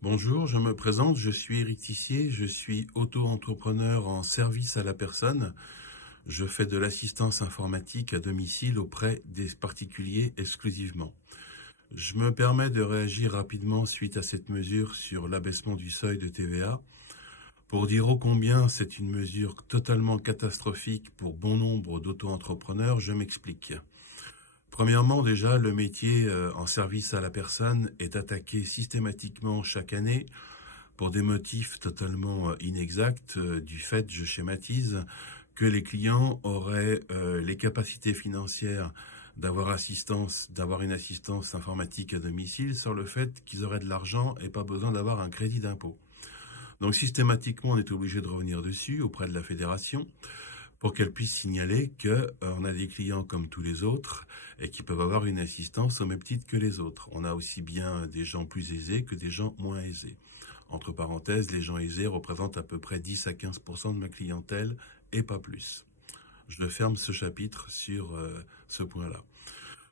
Bonjour, je me présente, je suis Éric Tissier, je suis auto-entrepreneur en service à la personne. Je fais de l'assistance informatique à domicile auprès des particuliers exclusivement. Je me permets de réagir rapidement suite à cette mesure sur l'abaissement du seuil de TVA pour dire ô combien c'est une mesure totalement catastrophique pour bon nombre d'auto-entrepreneurs. Je m'explique. Premièrement, déjà, le métier en service à la personne est attaqué systématiquement chaque année pour des motifs totalement inexacts du fait, je schématise, que les clients auraient les capacités financières d'avoir une assistance informatique à domicile sur le fait qu'ils auraient de l'argent et pas besoin d'avoir un crédit d'impôt. Donc systématiquement, on est obligé de revenir dessus auprès de la fédération pour qu'elle puisse signaler qu'on a des clients comme tous les autres et qui peuvent avoir une assistance au même titre que les autres. On a aussi bien des gens plus aisés que des gens moins aisés. Entre parenthèses, les gens aisés représentent à peu près 10 à 15% de ma clientèle et pas plus. Je ferme ce chapitre sur ce point-là.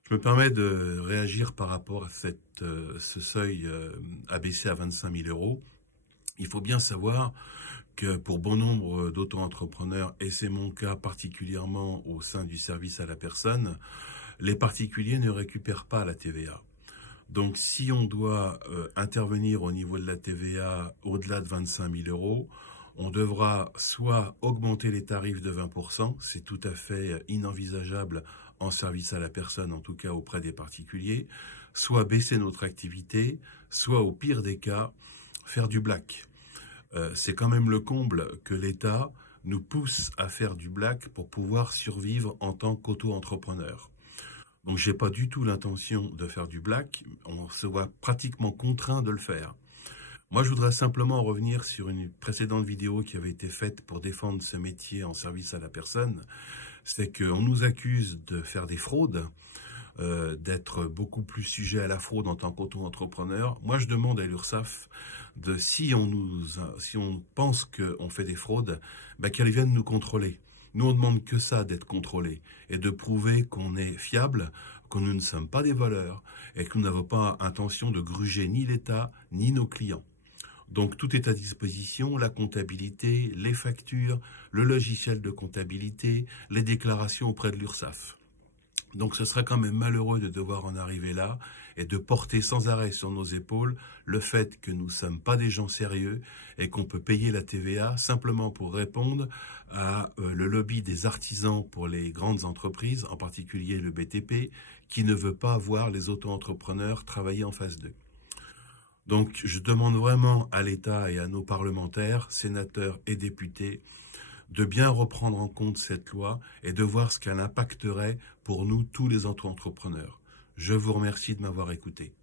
Je me permets de réagir par rapport à ce seuil abaissé à 25 000 euros. Il faut bien savoir que pour bon nombre d'auto-entrepreneurs, et c'est mon cas particulièrement au sein du service à la personne, les particuliers ne récupèrent pas la TVA. Donc si on doit intervenir au niveau de la TVA au-delà de 25 000 euros, on devra soit augmenter les tarifs de 20%, c'est tout à fait inenvisageable en service à la personne, en tout cas auprès des particuliers, soit baisser notre activité, soit au pire des cas, faire du black. C'est quand même le comble que l'État nous pousse à faire du black pour pouvoir survivre en tant qu'auto-entrepreneur. Donc j'ai pas du tout l'intention de faire du black, on se voit pratiquement contraint de le faire. Moi je voudrais simplement revenir sur une précédente vidéo qui avait été faite pour défendre ce métier en service à la personne. C'est qu'on nous accuse de faire des fraudes, d'être beaucoup plus sujet à la fraude en tant qu'auto-entrepreneur. Moi, je demande à l'URSSAF si on pense qu'on fait des fraudes, qu'elle vienne nous contrôler. Nous, on demande que ça, d'être contrôlé et de prouver qu'on est fiable, que nous ne sommes pas des voleurs et que nous n'avons pas intention de gruger ni l'État ni nos clients. Donc tout est à disposition, la comptabilité, les factures, le logiciel de comptabilité, les déclarations auprès de l'URSSAF. Donc ce serait quand même malheureux de devoir en arriver là et de porter sans arrêt sur nos épaules le fait que nous ne sommes pas des gens sérieux et qu'on peut payer la TVA simplement pour répondre à le lobby des artisans pour les grandes entreprises, en particulier le BTP, qui ne veut pas voir les auto-entrepreneurs travailler en face d'eux. Donc je demande vraiment à l'État et à nos parlementaires, sénateurs et députés, de bien reprendre en compte cette loi et de voir ce qu'elle impacterait pour nous, tous les auto-entrepreneurs. Je vous remercie de m'avoir écouté.